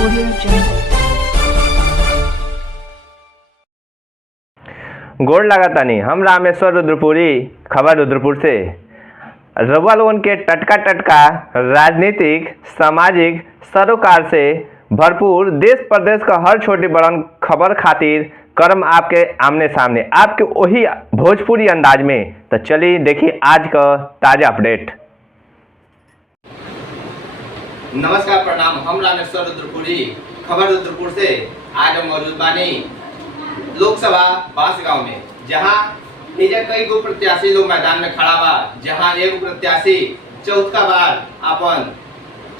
Audio Jungle। गोड़ लगातानी हम रामेश्वर रुद्रपुरी, खबर रुद्रपुर से। रउआ लोगन के टटका टटका राजनीतिक, सामाजिक, सरोकार से भरपूर देश प्रदेश का हर छोटी बड़न खबर खातिर करम आपके आमने सामने, आपके वही भोजपुरी अंदाज में। तो चलिए देखिए आज का ताजा अपडेट। नमस्कार, प्रणाम। हम रामेश्वर रुद्रपुरी, खबर रुद्रपुर से। आज हम मौजूद बानी लोकसभा बांसगांव में, जहां निजे कई गो प्रत्याशी लोग मैदान में खड़ा बा, जहां एक प्रत्याशी चौथा बार अपन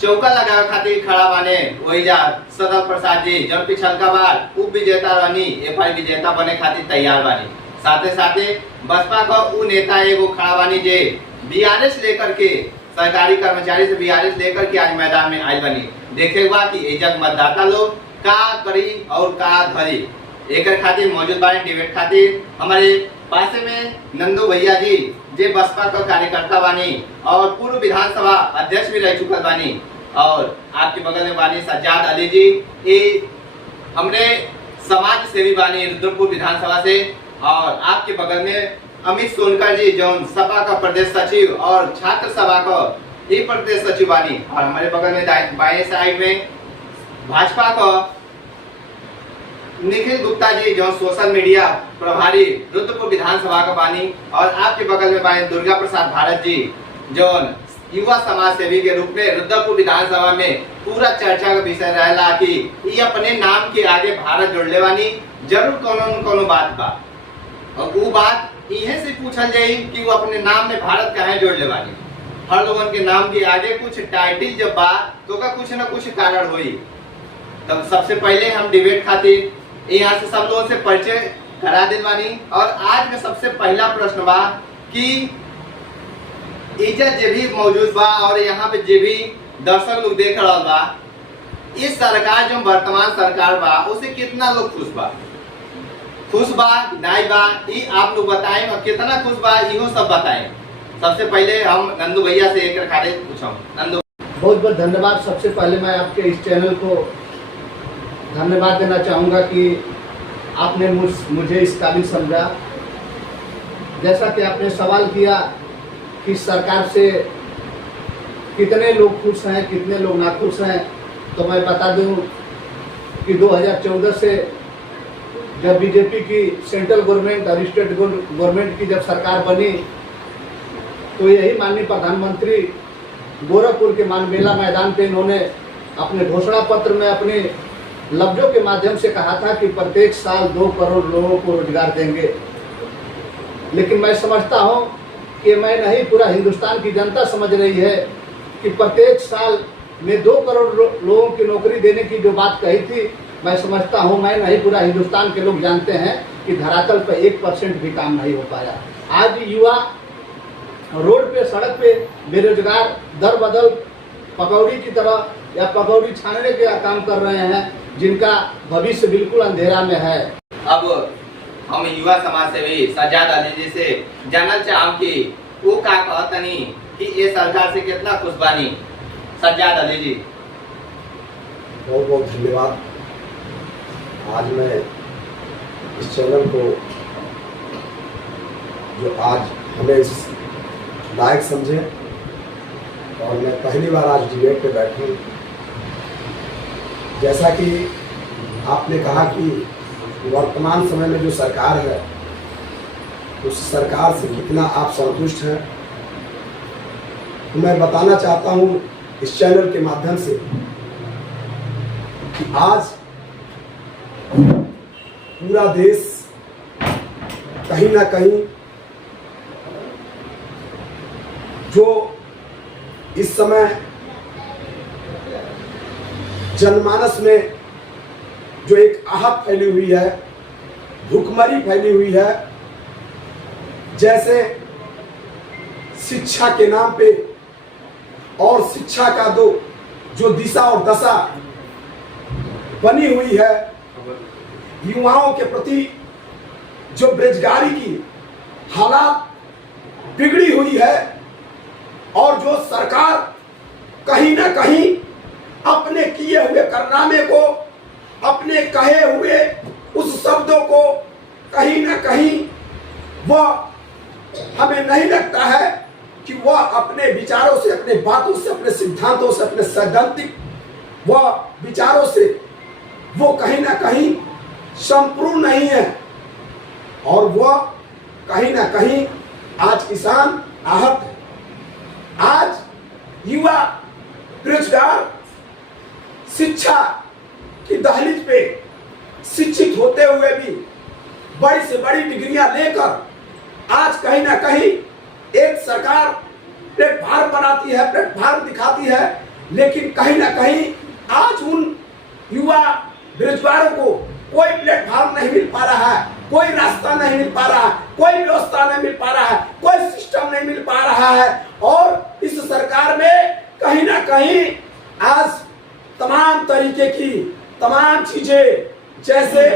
चौका लगावे खातिर खड़ा बाने। वही जा सदन प्रसाद जी जब पिछलका बार उप विजेता रहनी, एफआई विजेता बने खातिर तैयार बानी। साथे साथे बसपा का उ नेता एगो खड़ा बानी जे बीआरएस लेकर के, सरकारी कर्मचारी से बीआरएस लेकर के आज मैदान में आयल बनी। देखे हुआ कि एजक मतदाता लोग का करी और का धरी, एक खातिर मौजूद बानी डिबेट खातिर। हमारे पास में नंदू भैया जी जे बसपा का कार्यकर्ता बानी और पूर्व विधानसभा अध्यक्ष भी रह चुकल बानी, और आपके बगल में बानी सज्जाद अली जी, ये हमने समाज सेवी बानी रुद्रपुर विधानसभा से, और आपके बगल में अमित सोनकर जी जो सपा का प्रदेश सचिव और छात्र सभा का ही प्रदेश सचिव बानी, और हमारे बगल में बाएं साइड में भाजपा का निखिल गुप्ता जी जो सोशल मीडिया प्रभारी रुद्रपुर विधानसभा का बानी, और आपके बगल में बाएं दुर्गा प्रसाद भारत जी जो युवा समाज सेवी के रूप में रुद्रपुर विधानसभा में पूरा चर्चा का विषय रहेला कि ये अपने नाम के आगे भारत जोड़ले बानी। जरूर कोनो बात बा, और वो बात इहे से पूछल जाई कि वो अपने नाम में भारत काहे जोड़ले बानी। हर लोगन के नाम के आगे कुछ टाइटल जब बा तो का कुछ न कुछ कारण होई। तब सबसे पहले हम डिबेट खातिर यहाँ से सब लोगों से परिचय करा दिल बानी, और आज का सबसे पहला प्रश्न बा कि इज्जत जे भी मौजूद बा और यहाँ पे जे भी दर्शक लोग देख रहा बा, इस सरकार जो वर्तमान सरकार बा उसे कितना लोग खुश बा नहीं बा, ये आप लोग बताएं, और कितना खुश बा इहो सब बताएं। सबसे पहले हम नंदू भैया से एक खातिर पूछूं। नंदू, बहुत बहुत धन्यवाद। सबसे पहले मैं आपके इस चैनल को धन्यवाद देना चाहूँगा कि आपने मुझे इस काबिल समझा। जैसा कि आपने सवाल किया कि सरकार से कितने लोग खुश हैं, कितने लोग नाखुश हैं, तो मैं बता दूं कि 2014 से जब बीजेपी की सेंट्रल गवर्नमेंट और स्टेट गवर्नमेंट की जब सरकार बनी, तो यही माननीय प्रधानमंत्री गोरखपुर के मानमेला मैदान पे इन्होंने अपने घोषणा पत्र में अपने लफ्जों के माध्यम से कहा था कि प्रत्येक साल 2 करोड़ लोगों को रोजगार देंगे। लेकिन मैं समझता हूं कि मैं नहीं, पूरा हिंदुस्तान की जनता समझ रही है कि प्रत्येक साल में 2 करोड़ लोगों की नौकरी देने की जो बात कही थी, मैं समझता हूं, मैं नहीं, पूरा हिंदुस्तान के लोग जानते हैं कि धरातल पर 1% भी काम नहीं हो पाया। आज युवा रोड पे, सड़क पे बेरोजगार दर बदल पकौड़ी की तरह या पकौड़ी छानने के काम कर रहे हैं, जिनका भविष्य बिल्कुल अंधेरा में है। अब हम युवा समाज सेवी सज्जाद अली जी से जानना चाहूँ कि वो का कहतनी कि ये सरकार से कितना खुश बानी। सज्जाद अली जी, बहुत बहुत धन्यवाद। आज मैं इस चैनल को जो आज हमें इस लायक समझे, और मैं पहली बार आज डिबेट पे बैठूं। जैसा कि आपने कहा कि वर्तमान समय में जो सरकार है, उस सरकार से कितना आप संतुष्ट हैं, तो मैं बताना चाहता हूं इस चैनल के माध्यम से कि आज पूरा देश कहीं ना कहीं जो इस समय जनमानस में जो एक आहत फैली हुई है, भूखमरी फैली हुई है, जैसे शिक्षा के नाम पे और शिक्षा का जो दिशा और दशा बनी हुई है, युवाओं के प्रति जो बेरोजगारी की हालात बिगड़ी हुई है, और जो सरकार कहीं ना कहीं अपने किए हुए करनामे को, अपने कहे हुए उस शब्दों को कहीं ना कहीं वह हमें नहीं लगता है कि वह अपने विचारों से, अपने बातों से, अपने सिद्धांतों से, अपने सैद्धांतिक वह विचारों से वो कहीं ना कहीं संपूर्ण नहीं है। और वह कहीं ना कहीं आज किसान आहत है। आज युवा बेरोजगार शिक्षा की दहलीज पे शिक्षित होते हुए भी बड़ी से बड़ी डिग्रियां लेकर आज कहीं ना कहीं एक सरकार प्लेटफार्म बनाती है, प्लेटफार्म दिखाती है, लेकिन कहीं ना कहीं आज उन युवा बेरोजगारों को कोई प्लेटफार्म नहीं मिल पा रहा है, कोई रास्ता नहीं मिल पा रहा है, कोई व्यवस्था नहीं मिल पा रहा है, कोई सिस्टम नहीं मिल पा रहा है। और इस सरकार में कहीं ना कहीं आज तमाम तरीके की तमाम चीजें, जैसे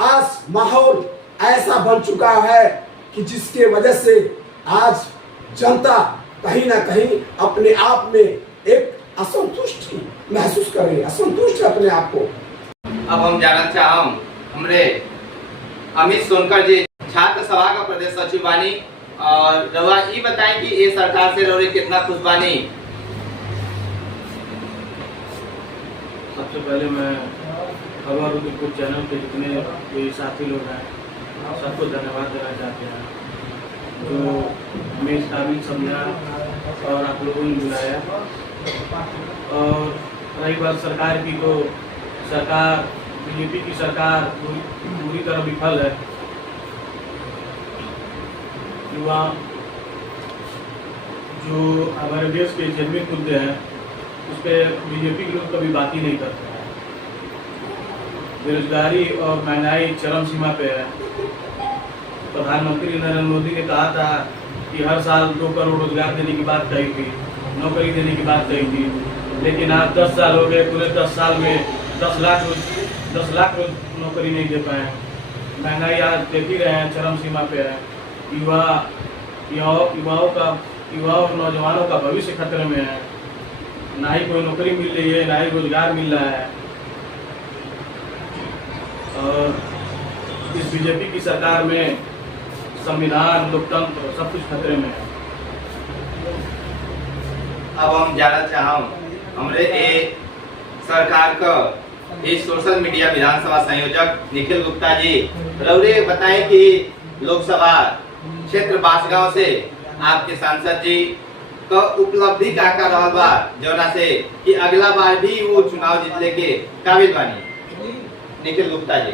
आज माहौल ऐसा बन चुका है कि जिसके वजह से आज जनता कहीं ना कहीं अपने आप में एक असंतुष्टि महसूस कर रही है, असंतुष्ट है अपने आप को। अब हम जानना चाहम हमरे अमित सोनकर जी छात्र सभा का प्रदेश सचिव बानी, और रउआ ये बताएं कि ये सरकार से रउरे कितना खुश बानी। सबसे पहले मैं खबर रुद्रपुर चैनल के जितने भी साथी लोग हैं सबको धन्यवाद देना चाहते हैं, जो हमें इस काबिल समझा और आप लोगों ने बुलाया। और रही बात सरकार की, तो सरकार बीजेपी की सरकार पूरी तरह विफल है। युवा जो हमारे देश के जेन्युइन मुद्दे हैं उस पर बीजेपी के लोग कभी बात ही नहीं करते हैं। बेरोजगारी और महंगाई चरम सीमा पे है। प्रधानमंत्री नरेंद्र मोदी ने कहा था कि हर साल 2 करोड़ रोजगार देने की बात कही थी, नौकरी देने की बात कही थी, लेकिन आज 10 साल हो गए, पूरे 10 साल में 10 लाख नौकरी नहीं दे पाए। महंगाई आज देख ही रहे हैं, चरम सीमा पे है। युवाओं और नौजवानों का भविष्य खतरे में है। ना ही कोई नौकरी मिल रही है, ना ही रोजगार मिल रहा है। और इस बीजेपी की सरकार में संविधान, लोकतंत्र सब कुछ खतरे में है। अब हम जानना चाहम हमरे ये सरकार का इस सोशल मीडिया विधानसभा संयोजक निखिल गुप्ता जी, रउरे बताएं कि लोकसभा क्षेत्र बांसगांव से आपके सांसद जी का उपलब्धि का रहा बा, जौना से कि अगला बार भी वो चुनाव जीतने के काबिल बनी। निखिल गुप्ता जी,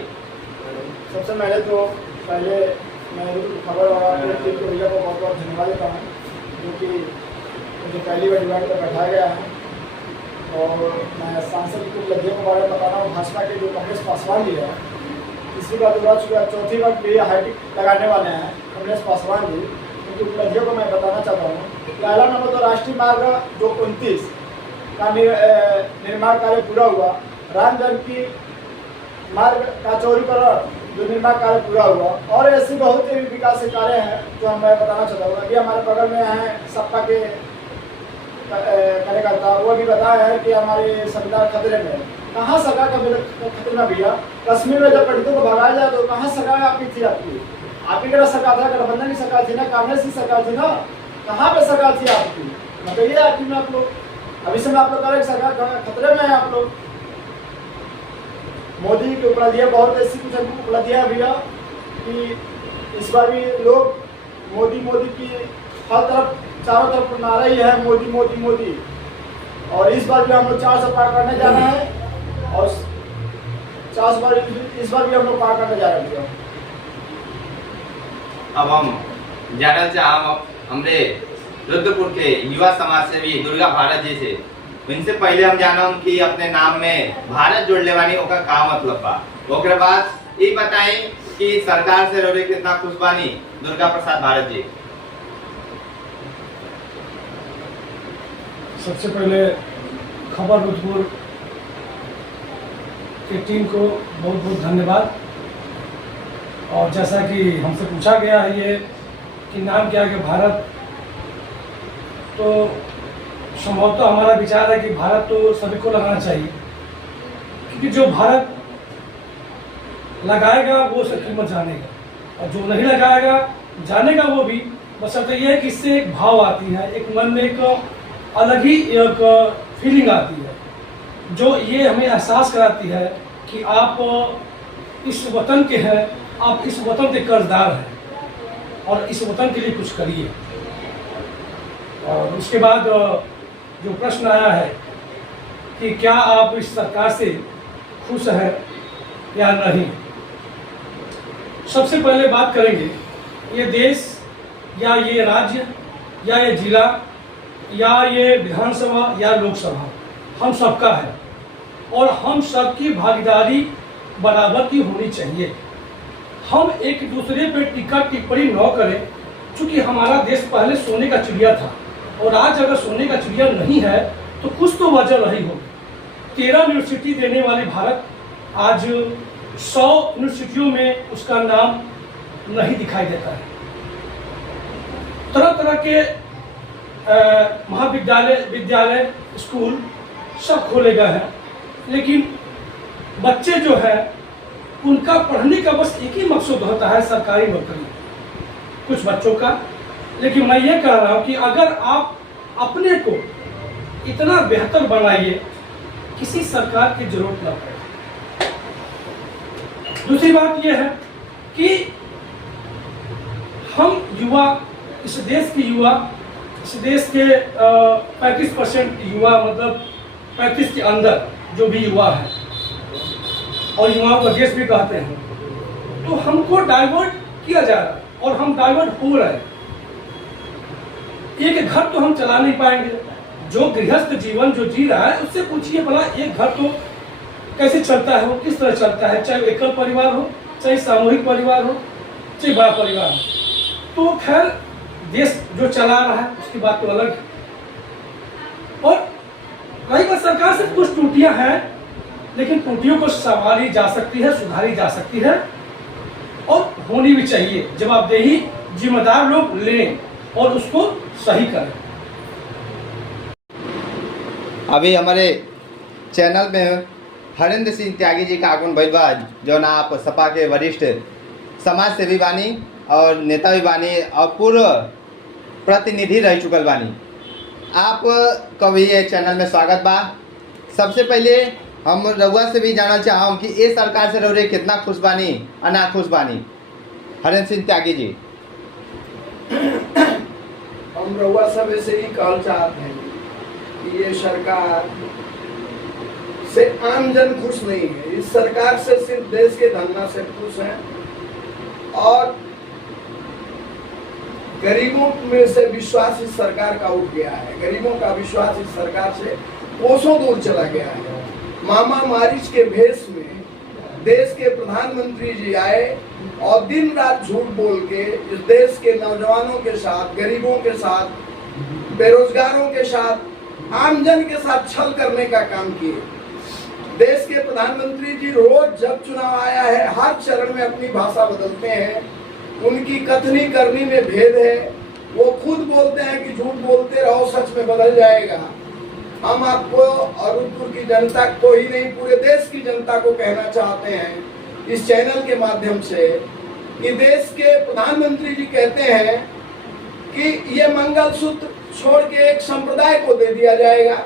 सबसे पहले मैं खबर और टीम के भैया को बहुत बहुत धन्यवाद देता हूँ, क्योंकि मुझे पहली बार डिवाइड पर बैठाया गया है। और मैं सांसद की उपलब्धियों के बारे में बता रहा हूँ। भाजपा के जो कमलेश पासवान जी है, तीसरी बार दोबारा चुका, चौथी बार भी हाईटेक लगाने वाले हैं कमलेश पासवान जी। उनकी उपलब्धियों को मैं बताना चाहता हूँ। पहला नंबर तो राष्ट्रीय मार्ग जो 29 का निर्माण कार्य पूरा हुआ। राम जानकी मार्ग का चौड़ीकरण जो निर्माण कार्य पूरा हुआ। और ऐसी बहुत ही विकास के कार्य हैं जो मैं बताना चाहता हूँ। अभी हमारे बगल में हैं सपा के कार्यकर्ता, वो भी बताया है कि हमारे संविधान खतरे में। कहाँ सरकार का खतरे में भैया? कश्मीर में जब पंडितों को भगाया जाए तो कहाँ सरकार आपकी थी? आपकी क्या सरकार था? गठबंधन की सरकार थी ना, कांग्रेस की सरकार थी ना, कहाँ पे सरकार थी आपकी? बताइए आपकी में आप लोग अभी समय आप लोग कह रहे हैं सरकार खतरे में है आप लोग। मोदी की उपलब्धियाँ बहुत ऐसी कुछ उपलब्धियाँ भैया कि इस बार भी लोग मोदी की हर तरफ चारों तरफ नारा ही है मोदी मोदी मोदी। और इस बार भी हम लोग 400 पार करने जा रहे हैं और 400 बार इस बार भी हम लोग पार करने जा रहे हैं। अब हम जानना चाहम हमरे रुद्रपुर के युवा समाज सेवी दुर्गा भारत जी से। इनसे पहले हम जानम कि अपने नाम में भारत जोड़ लेवानी ओका का मतलब बा। ओकरे बाद ये बताएं कि सरकार से रउरे कितना खुश बानी दुर्गा प्रसाद भारत जी। सबसे पहले खबर रुद्रपुर की टीम को बहुत बहुत धन्यवाद। और जैसा कि हमसे पूछा गया है ये कि नाम क्या है भारत, तो संभवतः हमारा विचार है कि भारत तो सभी को लगाना चाहिए। क्योंकि जो भारत लगाएगा वो उसकी कीमत जानेगा, और जो नहीं लगाएगा जानेगा वो भी, बशर्ते ये है कि इससे एक भाव आती है, एक मन में एक अलग ही एक फीलिंग आती है, जो ये हमें एहसास कराती है कि आप इस वतन के हैं, आप इस वतन के कर्जदार हैं और इस वतन के लिए कुछ करिए। और उसके बाद जो प्रश्न आया है कि क्या आप इस सरकार से खुश हैं या नहीं, सबसे पहले बात करेंगे, ये देश या ये राज्य या ये जिला या ये विधानसभा या लोकसभा हम सबका है, और हम सबकी भागीदारी बराबर की होनी चाहिए। हम एक दूसरे पे टीका टिप्पणी न करें, क्योंकि हमारा देश पहले सोने का चिड़िया था, और आज अगर सोने का चिड़िया नहीं है तो कुछ तो वजह रही होगी। 13 यूनिवर्सिटी देने वाले भारत आज 100 यूनिवर्सिटियों में उसका नाम नहीं दिखाई देता है। तरह तरह के महाविद्यालय, विद्यालय, स्कूल सब खोले गए हैं, लेकिन बच्चे जो है उनका पढ़ने का बस एक ही मकसद होता है, सरकारी नौकरी, कुछ बच्चों का। लेकिन मैं ये कह रहा हूँ कि अगर आप अपने को इतना बेहतर बनाइए, किसी सरकार की जरूरत ना पड़े। दूसरी बात यह है कि हम युवा, इस देश के युवा, इस देश के 35% युवा, मतलब 35 के अंदर जो भी युवा है, और युवाओं का देश भी कहते हैं, तो हमको डाइवर्ट किया जा रहा है और हम डाइवर्ट हो रहे हैं। एक घर तो हम चला नहीं पाएंगे, जो गृहस्थ जीवन जो जी रहा है उससे पूछिए भला एक घर तो कैसे चलता है, वो किस तरह चलता है, चाहे एकल परिवार हो, चाहे सामूहिक परिवार हो, चाहे बड़ा परिवार हो। तो खैर देश जो चला रहा है उसकी बात तो अलग है। और कई बार सरकार से कुछ त्रुटियां हैं, लेकिन त्रुटियों को संवारी जा सकती है, सुधारी जा सकती है, और होनी भी चाहिए। जवाबदेही जिम्मेदार लोग लें और उसको सही करें। अभी हमारे चैनल में हरेंद्र सिंह त्यागी जी का आगमन भइल बा, जो ना आप सपा के वरिष्ठ समाज सेवी बानी और नेता भी बानी और पूर्व प्रतिनिधि रह चुकल बानी। आप कभी ये चैनल में स्वागत बा। सबसे पहले हम रउआ से भी जानना चाहूँ कि ये सरकार से रउरे कितना खुश बानी और ना खुश बानी। हरेंद्र सिंह त्यागी जी। हम रउआ सब से ही कहना चाहते हैं कि ये सरकार से आम जन खुश नहीं है। इस सरकार से सिर्फ देश के धन्ना से खुश हैं, और गरीबों में से विश्वास इस सरकार का उठ गया है। गरीबों का विश्वास इस सरकार से कोसों दूर चला गया है। मामा मारिच के भेष में देश के प्रधानमंत्री जी आए और दिन रात झूठ बोल के इस देश के नौजवानों के साथ, गरीबों के साथ, बेरोजगारों के साथ, आमजन के साथ छल करने का काम किए। देश के प्रधानमंत्री जी रोज जब चुनाव आया है हर चरण में अपनी भाषा बदलते हैं। उनकी कथनी करनी में भेद है। वो खुद बोलते हैं कि झूठ बोलते रहो, सच में बदल जाएगा। हम आपको और उदयपुर की जनता को ही नहीं, पूरे देश की जनता को कहना चाहते हैं इस चैनल के माध्यम से कि देश के प्रधानमंत्री जी कहते हैं कि ये मंगलसूत्र छोड़ के एक संप्रदाय को दे दिया जाएगा।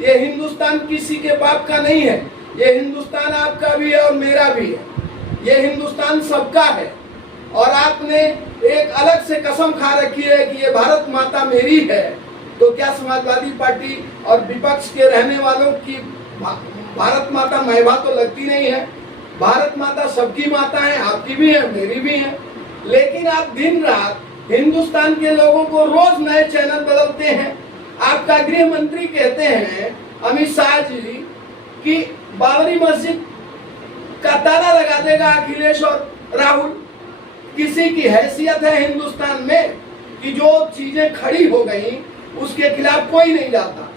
ये हिंदुस्तान किसी के बाप का नहीं है, ये हिंदुस्तान आपका भी है और मेरा भी है। ये हिंदुस्तान सबका है, और आपने एक अलग से कसम खा रखी है कि ये भारत माता मेरी है। तो क्या समाजवादी पार्टी और विपक्ष के रहने वालों की भारत माता महिमा तो लगती नहीं है? भारत माता सबकी माता है, आपकी भी है, मेरी भी है। लेकिन आप दिन रात हिंदुस्तान के लोगों को रोज नए चैनल बदलते हैं। आपका गृह मंत्री कहते हैं अमित शाह जी कि बाबरी मस्जिद का ताला लगा देगा अखिलेश और राहुल। किसी की हैसियत है हिंदुस्तान में कि जो चीजें खड़ी हो गई उसके खिलाफ कोई नहीं जाता।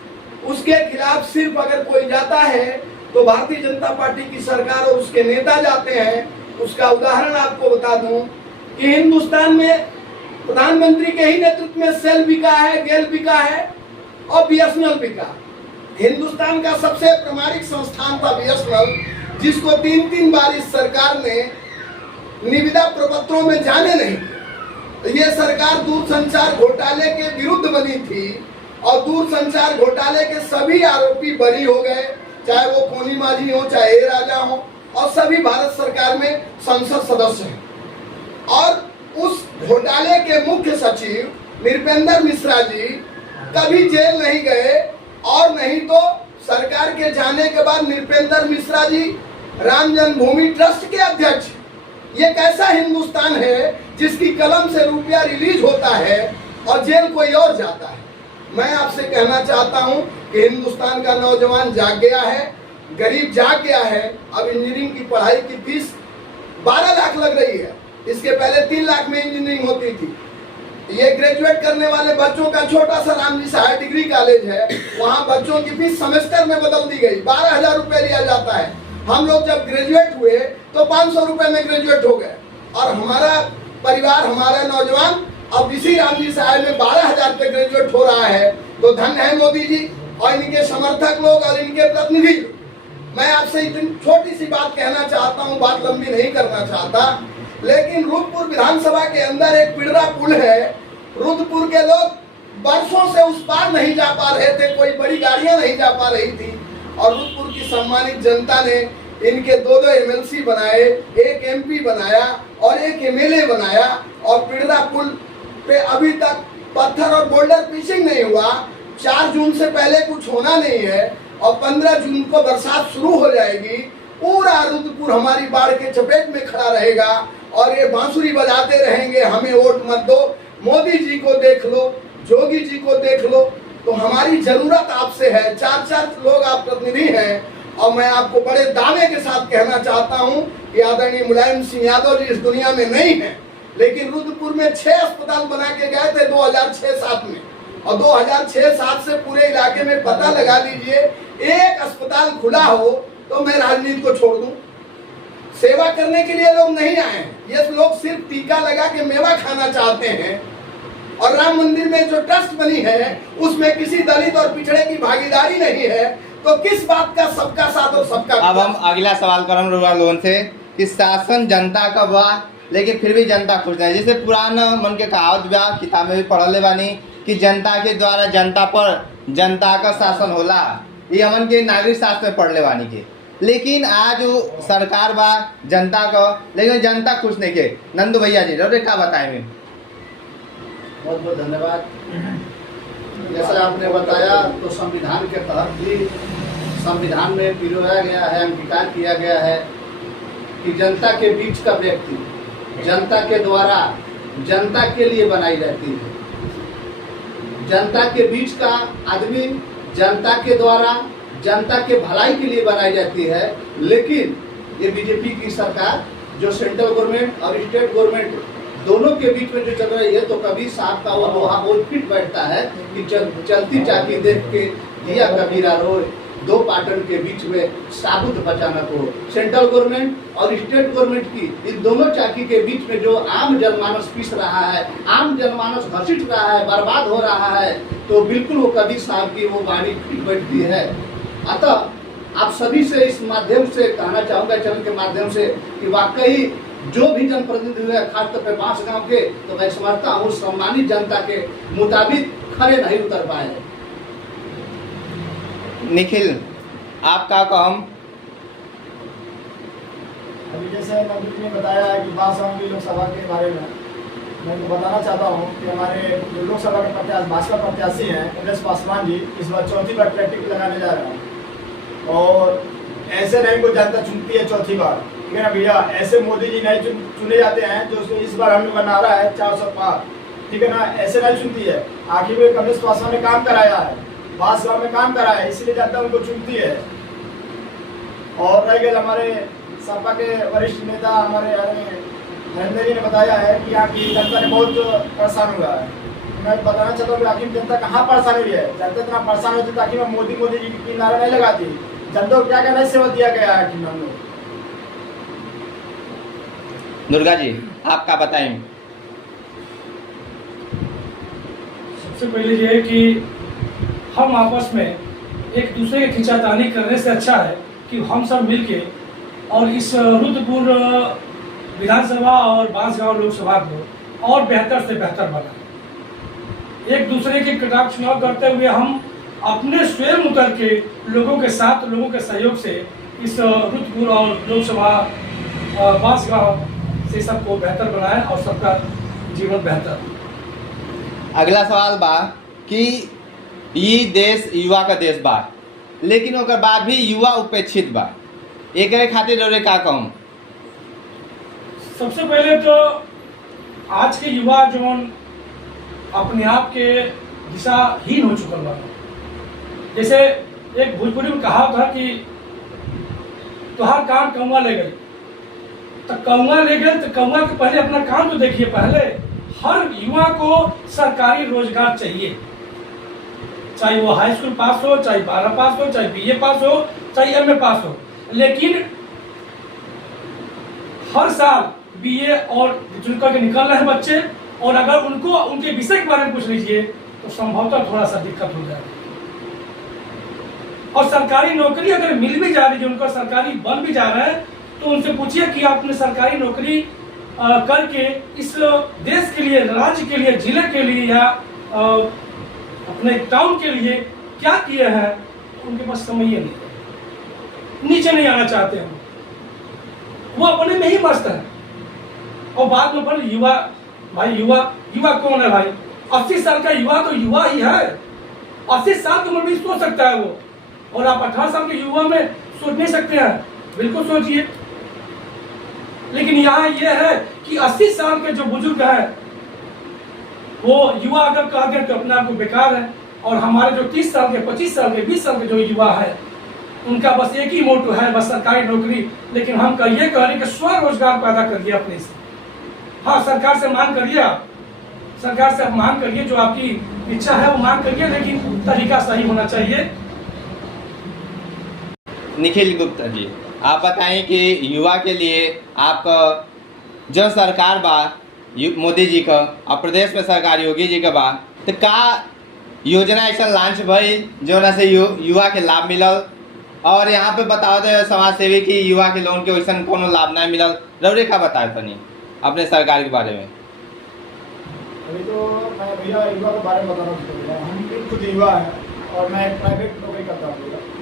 उसके खिलाफ सिर्फ अगर कोई जाता है तो भारतीय जनता पार्टी की सरकार और उसके नेता जाते हैं। उसका उदाहरण आपको बता दूं कि हिंदुस्तान में प्रधानमंत्री के ही नेतृत्व में सेल बिका है, गेल बिका है और बीएसएनएल बिका। हिंदुस्तान का सबसे प्रामाणिक संस्थान था बीएसएनएल, जिसको 3-3 बार इस सरकार ने निविदा प्रपत्रों में जाने नहीं दिया। ये सरकार दूरसंचार घोटाले के विरुद्ध बनी थी और दूरसंचार घोटाले के सभी आरोपी बरी हो गए, चाहे वो कोनी माझी हो, चाहे ए राजा हो, और सभी भारत सरकार में संसद सदस्य हैं। और उस घोटाले के मुख्य सचिव नृपेंद्र मिश्रा जी कभी जेल नहीं गए, और नहीं तो सरकार के जाने के बाद नृपेंद्र मिश्रा जी राम जन्मभूमि ट्रस्ट के अध्यक्ष। ये कैसा हिंदुस्तान है जिसकी कलम से रुपया रिलीज होता है और जेल कोई और जाता है। मैं आपसे कहना चाहता हूं कि हिंदुस्तान का नौजवान जाग गया है, गरीब जाग गया है। अब इंजीनियरिंग की पढ़ाई की फीस 12 लाख लग रही है, इसके पहले 3 लाख में इंजीनियरिंग होती थी। ये ग्रेजुएट करने वाले बच्चों का छोटा सा रामजी सहाय डिग्री कॉलेज है, वहाँ बच्चों की फीस सेमेस्टर में बदल दी गई, 12,000 रुपए लिया जाता है। हम लोग जब ग्रेजुएट हुए तो 500 रुपए में ग्रेजुएट हो गए, और हमारा परिवार, हमारा नौजवान अब इसी रामजी सहाय में 12,000 पे ग्रेजुएट हो रहा है। तो धन्य है मोदी जी और इनके समर्थक लोग और इनके प्रतिनिधि। मैं आपसे इतनी छोटी सी बात कहना चाहता हूँ, बात लंबी नहीं करना चाहता, लेकिन रुद्रपुर विधानसभा के अंदर एक पिडरा पुल है। रुद्रपुर के लोग बरसों से उस पार नहीं जा पा रहे थे, कोई बड़ी गाड़ियां नहीं जा पा रही थी, और रुद्रपुर की सम्मानित जनता ने इनके 2 एमएलसी बनाए, 1 एमपी बनाया और 1 एमएलए बनाया, और पिडरा पुल पे अभी तक पत्थर और बोल्डर पिचिंग नहीं हुआ। 4 जून से पहले कुछ होना नहीं है, और 15 जून को बरसात शुरू हो जाएगी। पूरा रुद्रपुर हमारी बाढ़ के चपेट में खड़ा रहेगा, और ये बांसुरी बजाते रहेंगे, हमें वोट मत दो, मोदी जी को देख लो, जोगी जी को देख लो। तो हमारी जरूरत आपसे है। 4 लोग आप प्रतिनिधि हैं, और मैं आपको बड़े दावे के साथ कहना चाहता हूं कि आदरणीय मुलायम सिंह यादव जी इस दुनिया में नहीं है, लेकिन रुद्रपुर में 6 अस्पताल बना के गए थे 2006-07 में, और 2006-07 से पूरे इलाके में पता लगा लीजिए, एक अस्पताल खुला हो तो मैं राजनीति को छोड़ दूं। सेवा करने के लिए लोग नहीं आए, ये लोग सिर्फ टीका लगा के मेवा खाना चाहते हैं। और राम मंदिर में जो ट्रस्ट बनी है उसमें किसी दलित और पिछड़े की भागीदारी नहीं है, तो किस बात का सबका साथ और सबका। अब हम अगला सवाल करम रुआ लोगन से कि शासन जनता का बा, लेकिन फिर भी जनता खुश नहीं। जैसे पुराना मन के कहावत बा, किताब में भी पढ़ले बानी कि जनता के द्वारा जनता पर जनता का शासन होला, ये हमन के नागरिक शास्त्र में पढ़ले बानी के। लेकिन आज सरकार बा जनता का, लेकिन जनता खुश नहीं के। नंदू भैया जी रे क्या बताएंगे? बहुत बहुत धन्यवाद। जैसा आपने बताया तो संविधान के तहत भी संविधान में पिरोया गया है, अंगीकार किया गया है कि जनता के बीच का व्यक्ति जनता के द्वारा जनता के लिए बनाई जाती है। जनता के बीच का आदमी जनता के द्वारा जनता के भलाई के लिए बनाई जाती है। लेकिन ये बीजेपी की सरकार जो सेंट्रल गवर्नमेंट और स्टेट गवर्नमेंट दोनों के बीच में जो चल रही है, तो कभी सांप का वो लोहा बोल फिट बैठता है कि चलती चाकी देख के दिया कबीरा रोए, 2 पाटन के बीच में साबुत बचाना को। सेंट्रल गवर्नमेंट और स्टेट गवर्नमेंट की इन दोनों चाकी के बीच में जो आम जनमानस पिस रहा है, आम जनमानस घसीट रहा है, बर्बाद हो रहा है, तो बिल्कुल वो कबीर साहब की वो वाणी फिट बैठती है। अतः आप सभी से इस माध्यम से कहना चाहूँगा, चैनल के माध्यम से, कि वाकई जो भी जनप्रतिनिधि हुए खासतौर पर बांसगांव के, तो मैं समझता हूँ सम्मानित जनता के मुताबिक खड़े नहीं उतर पाए। निखिल, आपका कहम? अभी जैसे नंदू जी ने बताया है कि बांसगांव की लोकसभा के बारे में, मैं तो बताना चाहता हूँ कि हमारे जो लोकसभा के प्रत्याशी, भाजपा प्रत्याशी हैं कमलेश पासवान जी, इस बार 4थी बार प्रैक्टिकल लगाने जा रहे हैं। और ऐसे नहीं कोई जनता चुनती है 4थी बार, ठीक है ना भैया? ऐसे मोदी जी नहीं चुने जाते हैं जो इस बार हम लोग का नारा है 400 पार, ठीक है ना? ऐसे नहीं चुनती है। आखिर में कमलेश पासवान ने काम कराया है, बांसगांव में काम कराया है, इसलिए जनता उनको चुनती है। और रह गए हमारे सपा के वरिष्ठ नेता हमारे नरेंद्र जी ने बताया है कि यहाँ की जनता ने बहुत परेशान हुआ है। मैं बताना चाहता हूँ कि आखिर जनता कहाँ परेशान हुई है। जनता इतना परेशान होती ताकि मैं मोदी जी की नारा नहीं लगाती। जनता को क्या क्या नहीं सेवा दिया गया है कि हम लोग। दुर्गा जी, आपका बताएं। सबसे पहले ये है कि हम आपस में एक दूसरे के खिंचातानी करने से अच्छा है कि हम सब मिलके और इस रुद्रपुर विधानसभा और बांसगांव लोकसभा को और बेहतर से बेहतर बनाएं। एक दूसरे के खिलाफ चुनाव करते हुए हम अपने स्वयं उतर के लोगों के साथ, लोगों के सहयोग से इस रुद्रपुर और लोकसभा बांसगांव से सबको बेहतर बनाएं और सबका जीवन बेहतर। अगला सवाल बा कि ये देश युवा का देश बा, लेकिन ओकर बाद भी युवा उपेक्षित बा, एकरे खातिर रउरे का कहूं? सबसे पहले तो आज के युवा जो अपने आप के दिशाहीन हो चुकल बा। जैसे एक भोजपुरी में कहा था कि तुहार काम कौआ ले गई, तो कौआ ले गए तो कौआ के पहले अपना काम तो देखिए। पहले हर युवा को सरकारी रोजगार चाहिए, चाहे वो हाई स्कूल पास हो, चाहे 12 पास हो, चाहे BA पास हो, चाहे MA पास हो। लेकिन हर साल BA और चुन करके निकल रहे हैं बच्चे, और अगर उनको उनके विषय के बारे में पूछ लीजिए तो संभवतः थोड़ा सा दिक्कत हो जाएगी। और सरकारी नौकरी अगर मिल भी जा रही है, उनका सरकारी बन भी जा रहा है, तो उनसे पूछिए कि आपने सरकारी नौकरी करके इस देश के लिए, राज्य के लिए, जिले के लिए या अपने टाउन के लिए क्या किए हैं, तो उनके पास समय ही नहीं, नीचे नहीं आना चाहते हैं, वो अपने में ही मस्त है। और बाद में बोल युवा, भाई युवा कौन है भाई? 80 साल का युवा तो युवा ही है। 80 साल की उम्र भी सोच सकता है वो, और आप 18 साल के युवा में सोच नहीं सकते हैं? बिल्कुल सोचिए। लेकिन यहाँ ये है कि 80 साल के जो बुजुर्ग हैं वो युवा अगर कहते हैं तो अपने आप को बेकार है, और हमारे जो 30 साल के, 25 साल के, 20 साल के जो युवा है उनका बस एक ही मोटो है, बस सरकारी नौकरी। लेकिन हम ये कह रहे कि स्वरोजगार पैदा करिए अपने से। हाँ, सरकार से मांग करिए, आप सरकार से आप मांग करिए, जो आपकी इच्छा है वो मांग करिए, लेकिन तरीका सही होना चाहिए। निखिल गुप्ता जी, आप बताएं कि युवा के लिए आपका जो सरकार बा मोदी जी का और प्रदेश में सरकार योगी जी का बा, तो का योजना ऐसा लॉन्च भई जो ना से युवा के लाभ मिलल? और यहाँ पे बताओ दे समाज सेवी की युवा के लोन के वैसा कोनो लाभ ना मिलल, रउरे का बताए तनी अपने सरकार के बारे में। अभी तो मैं भैया युवा के बारे में बताना चाहूँगा। हम भी खुद युवा हैं और मैं एक प्राइवेट नौकरी करता हूँ,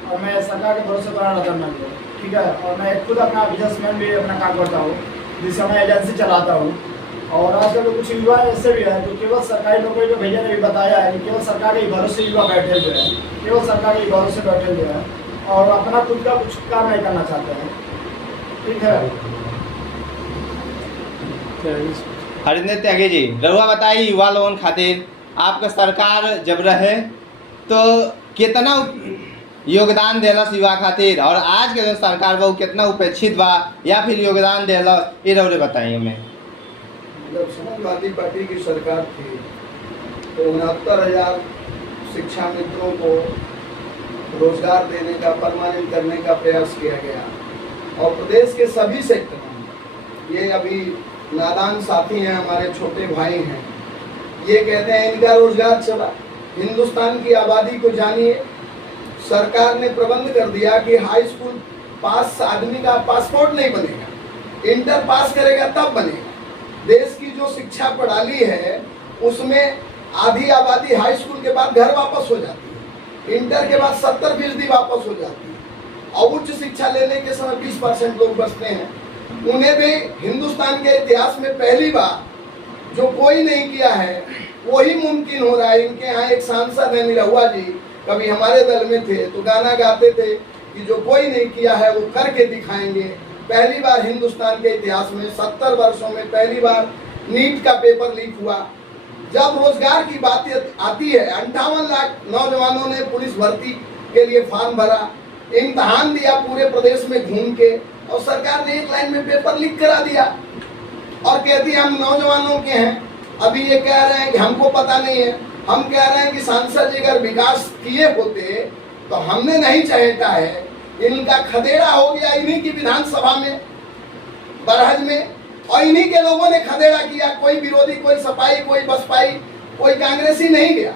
और मैं सरकार के भरोसे पर नजर नहीं हूँ, ठीक है। और मैं खुद अपना बिजनेसमैन भी अपना काम करता हूँ, जिससे मैं एजेंसी चलाता हूँ। और आजकल तो कुछ युवा ऐसे भी हैं जो केवल सरकारी नौकरी, जो भैया ने भी बताया है कि केवल सरकार के भरोसे युवा बैठे हुए हैं, केवल सरकार के भरोसे बैठे हुए हैं और अपना खुद का कुछ काम नहीं करना चाहते हैं, ठीक है। हरिंदर त्यागी जी, रउआ बताइए युवा लोन खातिर आपका सरकार जब रहे तो कितना योगदान देलस युवा खातिर, और आज के जो सरकार बा कितना उपेक्षित बा या फिर योगदान देलस, ये रउरे बताइए हमें। जब समाजवादी पार्टी की सरकार थी तो 69,000 शिक्षा मित्रों को रोजगार देने का, परमानेंट करने का प्रयास किया गया। और प्रदेश के सभी सेक्टरों में, ये अभी नादान साथी हैं, हमारे छोटे भाई हैं, ये कहते हैं इनका रोजगार चला। हिंदुस्तान की आबादी को जानिए, सरकार ने प्रबंध कर दिया कि हाई स्कूल पास आदमी का पासपोर्ट नहीं बनेगा, इंटर पास करेगा तब बनेगा। देश की जो शिक्षा प्रणाली है उसमें आधी आबादी हाई स्कूल के बाद घर वापस हो जाती है, इंटर के बाद 70% वापस हो जाती है, और उच्च शिक्षा लेने के समय 20% लोग बचते हैं। उन्हें भी हिंदुस्तान के इतिहास में पहली बार जो कोई नहीं किया है वही मुमकिन हो रहा है। इनके यहाँ एक सांसद है निरहुआ जी, कभी हमारे दल में थे तो गाना गाते थे कि जो कोई नहीं किया है वो करके दिखाएंगे। पहली बार हिंदुस्तान के इतिहास में 70 वर्षों में पहली बार नीट का पेपर लीक हुआ। जब रोजगार की बात आती है, 58 लाख नौजवानों ने पुलिस भर्ती के लिए फॉर्म भरा, इम्तहान दिया पूरे प्रदेश में घूम के, और सरकार ने एक लाइन में पेपर लीक करा दिया और कहती है हम नौजवानों के हैं। अभी ये कह रहे हैं कि हमको पता नहीं है। हम कह रहे हैं कि सांसद जी अगर विकास किए होते तो हमने नहीं चाहता है। इनका खदेड़ा हो गया इन्हीं की विधानसभा में, बरहज में, और इन्हीं के लोगों ने खदेड़ा किया। कोई विरोधी, कोई सपाई, कोई बसपाई, कोई कांग्रेसी नहीं गया।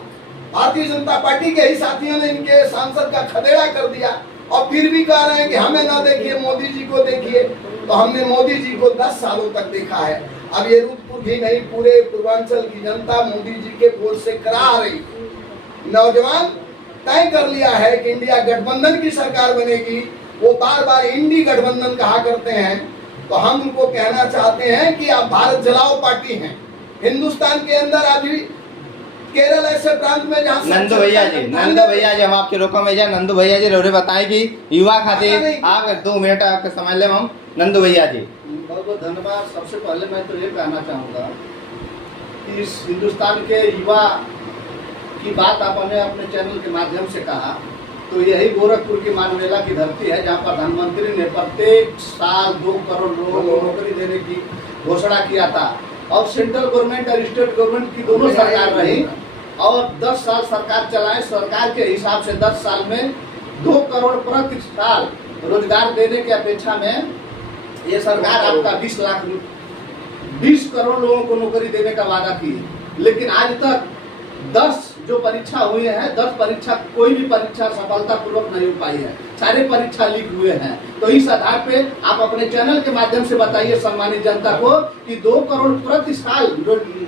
भारतीय जनता पार्टी के ही साथियों ने इनके सांसद का खदेड़ा कर दिया और फिर भी कह रहे हैं कि हमें ना देखिए, मोदी जी को देखिए। तो हमने मोदी जी को 10 सालों तक देखा है। अब ये रुद्रपुर ही नहीं, पूरे पूर्वांचल की जनता मोदी जी के वोट से करा रही। नौजवान तय कर लिया है कि इंडिया गठबंधन की सरकार बनेगी। वो बार बार इंडी गठबंधन कहा करते हैं, तो हम उनको कहना चाहते हैं कि आप भारत जलाओ पार्टी हैं। हिंदुस्तान के अंदर अभी केरल ऐसे प्रांत में जहाँ नंदू भैया जी हम आपके रोको में जा। नंदू भैया जी रोरे बताएं कि युवा खातिर आप 2 मिनट आपका समय ले। हम नंदू भैया जी बहुत बहुत धन्यवाद। सबसे पहले मैं तो ये कहना चाहूँगा कि इस हिंदुस्तान के युवा की बात आपने अपने चैनल के माध्यम से कहा, तो यही गोरखपुर की मानवेला की धरती है जहाँ प्रधानमंत्री ने प्रत्येक साल 2 करोड़ लोगों को नौकरी देने की घोषणा किया था। और सेंट्रल गवर्नमेंट और स्टेट गवर्नमेंट की दोनों सरकार रही और 10 साल सरकार चलाए। सरकार के हिसाब से 10 साल में 2 करोड़ प्रति साल रोजगार देने की अपेक्षा में ये सरकार आपका 20 करोड़ लोगों को नौकरी देने का वादा की। लेकिन आज तक 10 जो परीक्षा हुए हैं, 10 परीक्षा कोई भी परीक्षा सफलतापूर्वक नहीं हो पाई है। सारे परीक्षा लीक हुए हैं। तो इस आधार पे आप अपने चैनल के माध्यम से बताइए सम्मानित जनता को कि 2 करोड़ प्रति साल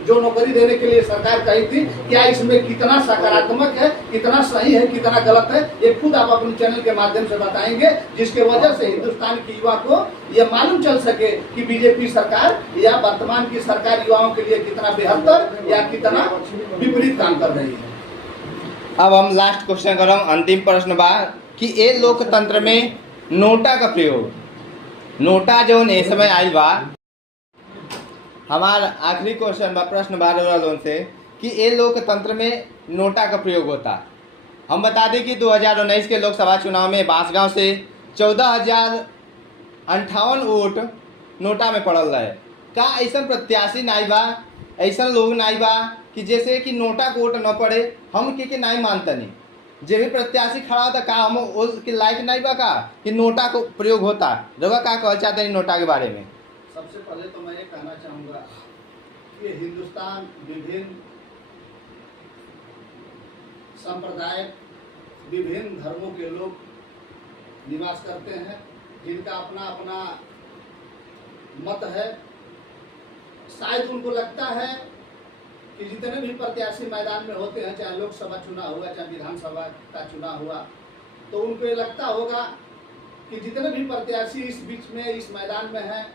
जो नौकरी देने के लिए सरकार कही थी, क्या इसमें कितना सकारात्मक है, कितना सही है, कितना गलत है, ये खुद आप अपने चैनल के माध्यम से बताएंगे, जिसके वजह से हिंदुस्तान के युवा को यह मालूम चल सके कि बीजेपी सरकार या वर्तमान की सरकार युवाओं के लिए कितना बेहतर या कितना विपरीत काम कर रही है। अब हम लास्ट क्वेश्चन कर अंतिम प्रश्न बा कि ए लोकतंत्र में नोटा का प्रयोग, नोटा जो ने समय आयल बा, हमारा आखिरी क्वेश्चन बा प्रश्न बा लोन से कि ए लोकतंत्र में नोटा का प्रयोग होता। हम बता दें कि 2019 के लोकसभा चुनाव में बांसगांव से 14,058 वोट नोटा में पड़ल रहे। का ऐसा प्रत्याशी नहीं बा, ऐसा लोग नहीं बा कि जैसे कि नोटा को वोट न पड़े हम के नहीं मानता नहीं। जे भी प्रत्याशी खड़ा होता का हम के लायक नहीं बा का कि नोटा को प्रयोग होता। रवा का कहना चाहते हैं नोटा के बारे में? सबसे पहले तो मैं ये कहना चाहूँगा कि हिंदुस्तान विभिन्न संप्रदाय, विभिन्न धर्मों के लोग निवास करते हैं, जिनका अपना अपना मत है। शायद उनको लगता है कि जितने भी प्रत्याशी मैदान में होते हैं, चाहे लोकसभा चुनाव हुआ चाहे विधानसभा का चुनाव हुआ, तो उनको ये लगता होगा कि जितने भी प्रत्याशी इस बीच में इस मैदान में हैं,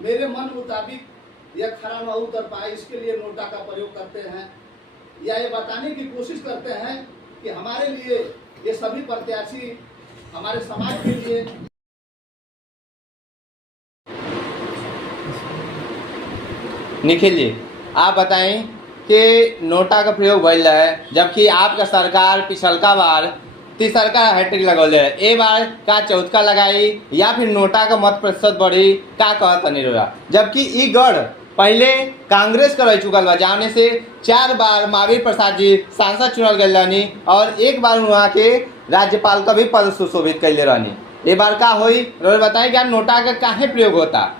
मेरे मन मुताबिक यह खरा न उतर पाए, इसके लिए नोटा का प्रयोग करते हैं या ये बताने की कोशिश करते हैं कि हमारे लिए ये सभी प्रत्याशी हमारे समाज के लिए निखिल जी आप बताएं कि नोटा का प्रयोग भइल है, जबकि आपका सरकार पिछलका बार तीसरका हैट्रिक लगौले है, ए बार का चौथका लगाई या फिर नोटा का मत प्रतिशत बढ़ी, का कहता नहीं रहा। जबकि ई गढ़ पहले कांग्रेस का रह चुकल बा, जाने से 4 बार महावीर प्रसाद जी सांसद चुनल गए रहनी और 1 बार वहाँ के राज्यपाल का भी पद सुशोभित कैले रहनी। ए बार का होई रोज बताएं क्या नोटा का काहे प्रयोग होता?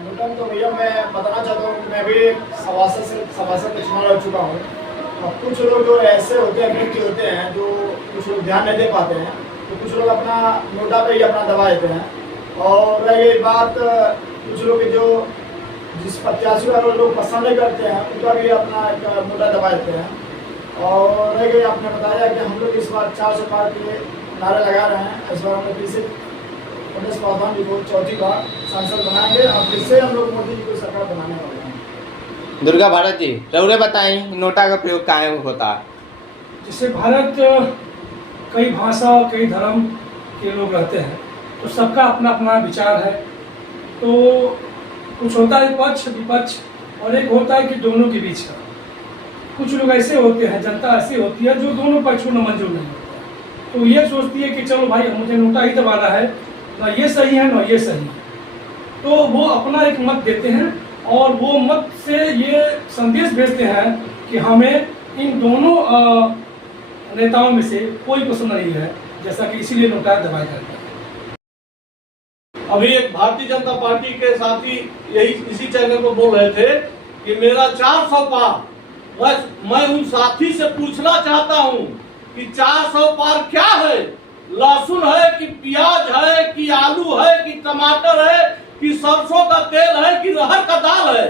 नोटा तो भैया मैं बताना चाहता हूँ कि मैं भी सभासद में चुनाव लड़ चुका हूँ। और कुछ लोग जो ऐसे होते हैं, व्यक्ति होते हैं जो कुछ लोग ध्यान नहीं दे पाते हैं, तो कुछ लोग अपना नोटा पे ही अपना दबा देते हैं। और रह गई बात कुछ लोग जो जिस प्रत्याशी वाले लोग पसंद नहीं करते हैं, उनका भी अपना एक नोटा दबा देते हैं। और रह गई आपने बताया कि हम लोग इस बार 400 पार के नारे लगा रहे हैं। इस बार हम लोग फिर से गणेश पासवान जी को 4थी बार सांसद बनाएंगे और फिर से हम लोग मोदी जी को सरकार बनाने वाले हैं। दुर्गा भारत जी रउरे बताएं नोटा का प्रयोग काहे होता? जैसे भारत कई भाषा और कई धर्म के लोग रहते हैं, तो सबका अपना अपना विचार है। तो कुछ होता है पक्ष विपक्ष और एक होता है कि दोनों के बीच का। कुछ लोग ऐसे होते हैं, जनता ऐसी होती है जो दोनों पक्ष को मंजूर नहीं होता, तो ये सोचती है कि चलो भाई मुझे नोटा ही दबाना है, ना ये सही है ना ये सही है। तो वो अपना एक मत देते हैं और वो मत से ये संदेश भेजते हैं कि हमें इन दोनों नेताओं में से कोई पसंद नहीं है, जैसा कि इसीलिए नोटा दबाया जाता है। अभी एक भारतीय जनता पार्टी के साथी यही इसी चैनल को बोल रहे थे कि मेरा 400 पार मैं उन साथी से पूछना चाहता हूं कि 400 पार क्या है? लहसुन है कि प्याज है कि आलू है कि टमाटर है कि सरसों का तेल है कि अरहर का दाल है?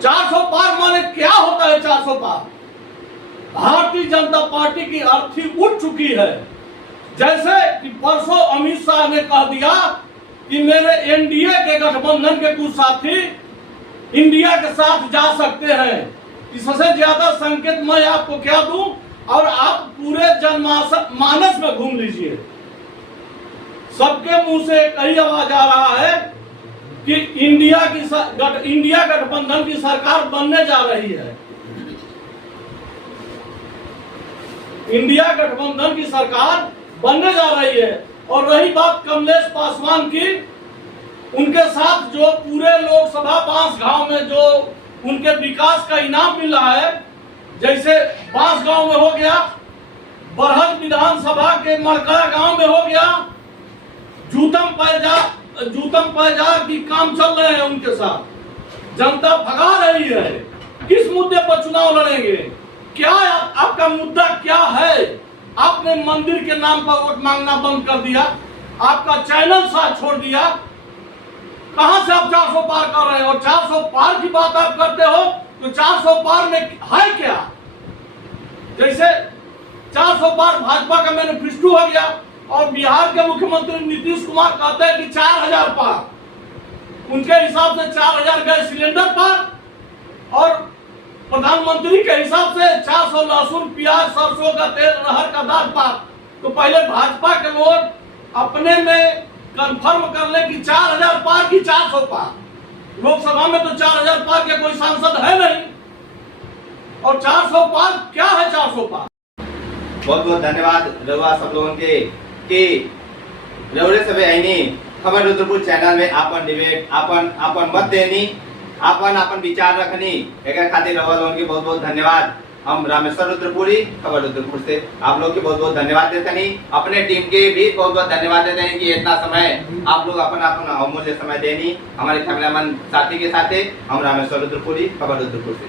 400 पार माने क्या होता है? 400 पार भारतीय जनता पार्टी की अर्थी उठ चुकी है। जैसे कि परसों अमित शाह ने कह दिया कि मेरे एनडीए के गठबंधन के कुछ साथी इंडिया के साथ जा सकते हैं। इससे ज्यादा संकेत मैं आपको क्या दूं, और आप पूरे जनमानस में घूम लीजिए, सबके मुंह से कई आवाज आ रहा है कि इंडिया गठबंधन की सरकार बनने जा रही है। इंडिया गठबंधन की सरकार बनने जा रही है। और रही बात कमलेश पासवान की, उनके साथ जो पूरे लोकसभा बांसगांव में जो उनके विकास का इनाम मिला है, जैसे बांसगांव में हो गया, बरहज विधानसभा के मरकरा गांव में हो गया, जूतम पैजा की काम चल रहे हैं उनके साथ, जनता भगा रही है। किस मुद्दे पर चुनाव लड़ेंगे? क्या आपका मुद्दा क्या है? आपने मंदिर के नाम पर वोट मांगना बंद कर दिया, आपका चैनल साथ छोड़ दिया। कहां से आप 400 पार कर रहे हो? और 400 पार की बात आप करते हो तो 400 पार में है क्या? जैसे 400 पार भाजपा का मैनिफेस्टो हो गया और बिहार के मुख्यमंत्री नीतीश कुमार कहते हैं कि 4000 पार। उनके हिसाब से 4000 गैस सिलेंडर पार, और प्रधानमंत्री के हिसाब से 400 लहसुन प्याज सरसों का तेल अरहर का दाल पार। तो पहले भाजपा के लोग अपने में कंफर्म कर ले कि 4000 पार की 400 पार। लोकसभा में तो 4000 पार के कोई सांसद है नहीं, और 400 पार क्या है? 400 पार। बहुत बहुत धन्यवाद रउआ सब लोगन के कि रउरे सबे आईनी खबर रुद्रपुर चैनल में आपन डिबेट आपन मत देनी, आपन विचार रखनी। एक खातिर रउआ लोगन के बहुत बहुत धन्यवाद। हम रामेश्वर रुद्रपुरी खबर रुद्रपुर से आप लोग के बहुत बहुत धन्यवाद देते नहीं, अपने टीम के भी बहुत बहुत धन्यवाद देते हैं कि इतना समय आप लोग अपन अमूल्य समय देनी हमारे कैमरामैन साथी के साथ। हम रामेश्वर रुद्रपुरी खबर रुद्रपुर से।